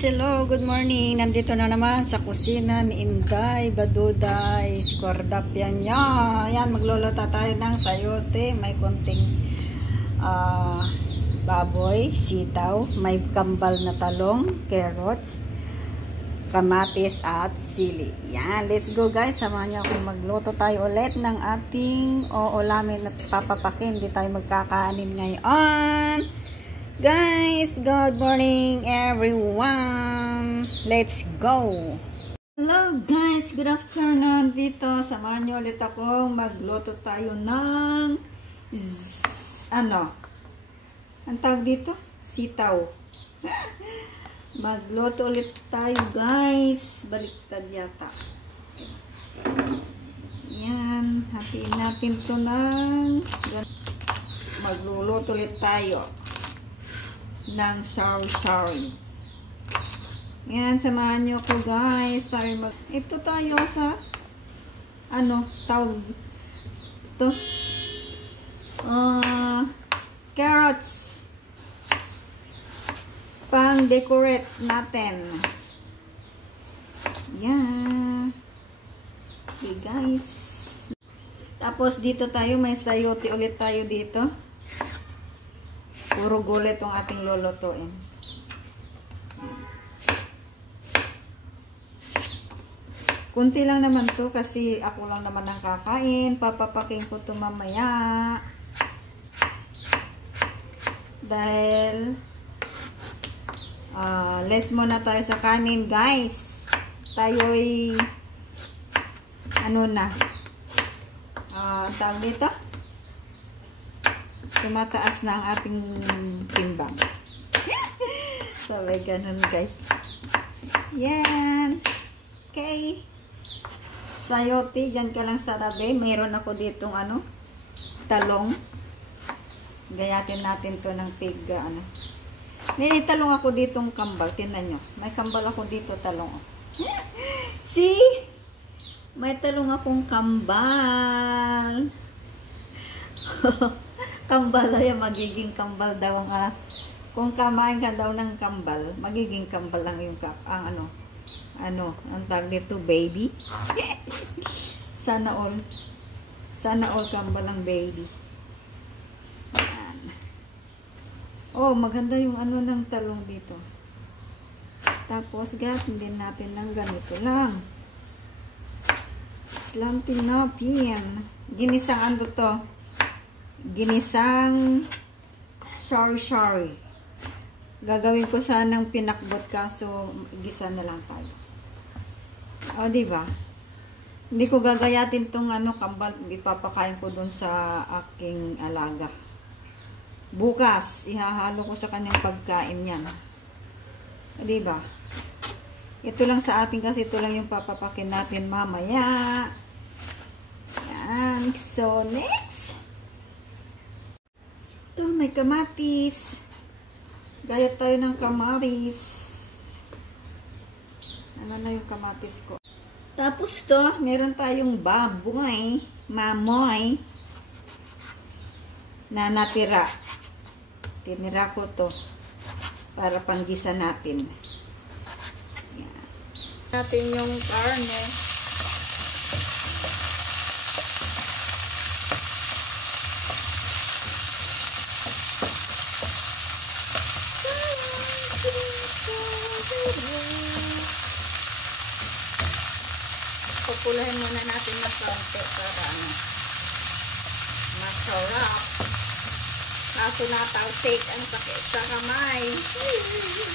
Hello, good morning. Nandito na naman sa kusina ni Inday Baduday. Squardapia niya. Ayan, magluluto tayo ng sayote. May konting baboy, sitaw, may kambal na talong, carrots, kamatis at sili. Yan, let's go guys. Samahan niyo akong magluto tayo ulit ng ating ulamin at papapakin. Hindi tayo magkakanin ngayon. Guys, good morning everyone. Let's go. Hello guys, good afternoon dito. Samahan niyo ulit ako. Magluto tayo ng ang tawag dito? Sitaw. Magluto ulit tayo guys. Baliktad yata. Yan, hatiin natin to ng magluluto ulit tayo ng sorry. Yan, samahan nyo ko guys. Ito tayo sa tawag ito carrots pang decorate natin. Yan. Okay guys, tapos dito tayo may sayote ulit tayo dito. Puro gulay itong ating lulutuin. Kunti lang naman to kasi ako lang naman ang kakain. Papapaking ko to mamaya. Dahil less muna tayo sa kanin guys. Tayo'y tawag dito? Tumataas na ang ating timbang. So, may ganun guys. Yan. Okay. Sayote, dyan ka lang sa tabi. Mayroon ako ditong talong. Gayatin natin to ng tiga. May talong ako ditong kambal. Tingnan nyo. May kambal ako dito talong. See? May talong akong kambal. Kambal ay magiging kambal daw ang kung kamain ka daw ng kambal, magiging kambal lang yung ang tag dito, baby. Sana all kambal ang baby. Yan. Oh, maganda yung ng talong dito. Tapos gatin din natin ng ganito lang. Slanting natin. Ginisang to. Ginisang sorry. Gagawin ko sanang pinakbot kaso gisa na lang tayo. O, diba? Hindi ko gagayatin tong kambal. Ipapakain ko dun sa aking alaga. Bukas, ihahalo ko sa kanyang pagkain yan. O, diba? Ito lang sa atin kasi ito lang yung papapakin natin mamaya. Yan. So, next. May kamatis. Gayat tayo ng kamatis. Ano na yung kamatis ko? Tapos meron tayong baboy, mamoy na natira. Tinira ko to para panggisa natin. Yan. Natin yung karne. Pupulahin muna natin ng konti para masarap. Kaso natalsik ang sakit sa kamay.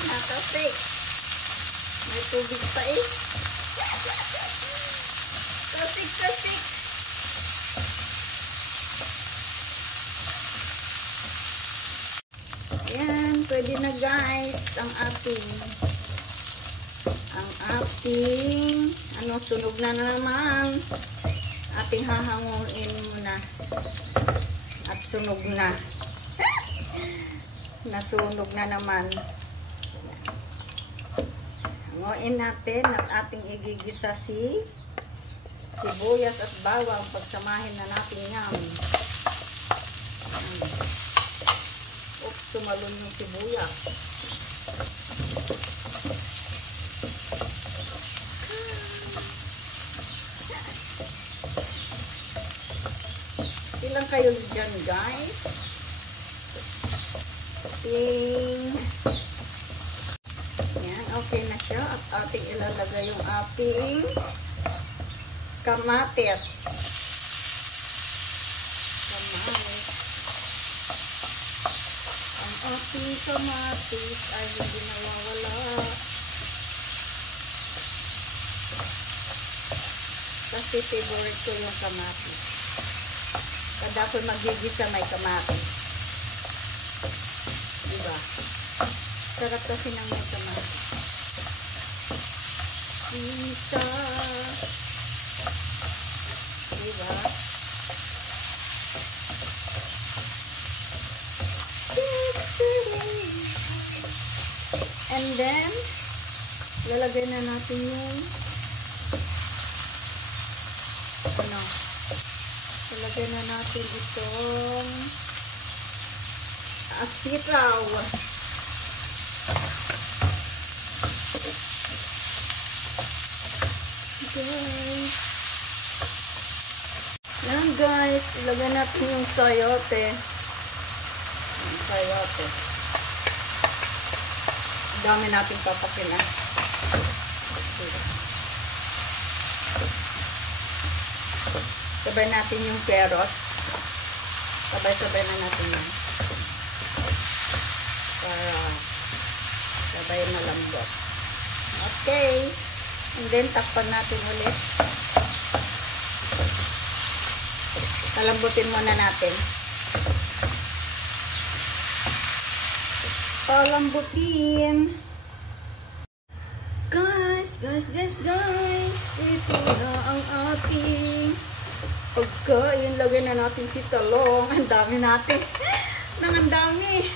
Natalsik. May tubig pa eh. Talsik. Ayan, pwede na guys ang ating sunog na naman. Ating hahanguin muna. At sunog na. Nasunog na naman. Hanguin natin at ating igigisa sibuyas at bawang. Pagsamahin na natin yan. Oops, tumalon yung sibuyas. lang kayo dyan, guys. Yan, okay na siya. At ating ilalagay yung ating kamatis. Ang ating kamatis ay hindi nawawala. Kasi favorite ko yung kamatis. Kada ako magigisa may kamatis. Diba? Sarap kasi ng may kamatis. Gisa. Diba? And then, lalagay na natin yung lalagay na natin itong asitaw. Guys. Yan guys, ilagay natin yung sayote. Yung sayote. Dami nating papakin na. Sabay natin yung carrots. Sabay-sabay na natin yan. Para sabay malambot. Okay. And then, takpan natin ulit. Palambutin muna natin. Palambutin. Guys. Ito na ang ating pagkain. Lagay na natin si talong. Ang dami natin. Ang dami.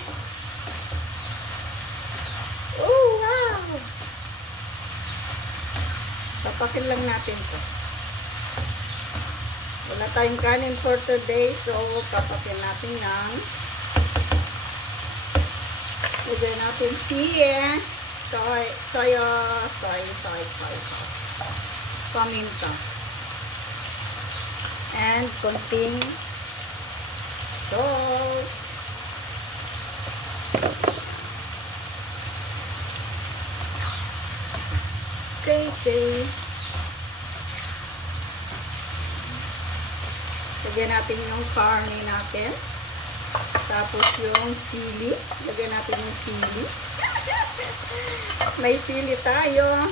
Oh, wow. Papakin lang natin to. Wala tayong kanin for today. So, papakin natin yan. Lagay natin si soy paminta. And konting salt. Okay. Lagyan natin yung karne natin. Tapos yung sili. Lagyan natin yung sili. May sili tayo.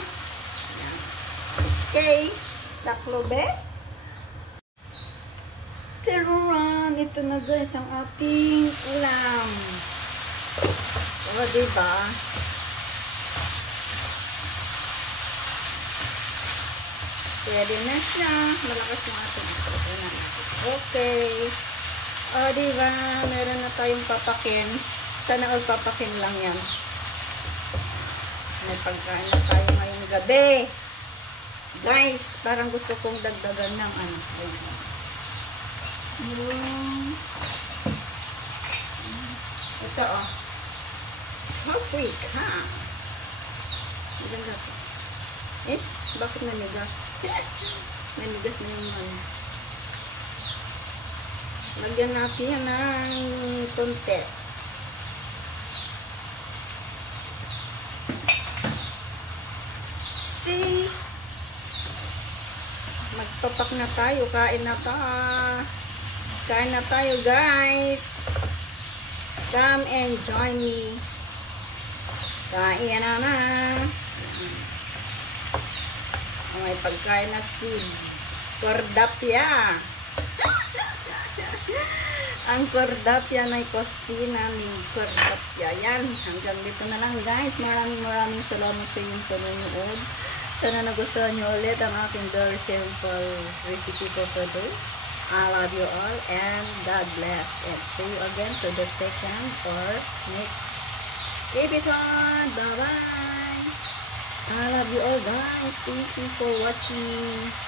Okay. Taklobe. Teruran. Ito na guys ang ating ulam. O, diba? Pwede na siya. Malakas yung ating ito. Okay. O, diba? Meron na tayong papakin. Sana all papakin lang yan. May pagkain na tayo ngayong gabi. Guys, parang gusto kong dagdagan ng ano. Ito, oh. Paprika. Bakit nanigas? Nanigas na yung ano. Lagyan natin yan ng konti. See? Magpapak na tayo. Kain na Kain na tayo, guys. Come and join me. Kain na. May pagkain na si Cordapia. Ang Cordapia na kusina ni Cordapia. Yan. Hanggang dito na lang, guys. Maraming salamat sa inyong panonood. Sana nagustuhan nyo ulit ang aking very simple recipe for today. I love you all and God bless. And see you again to the second or next episode. Bye-bye. I love you all, guys. Thank you for watching.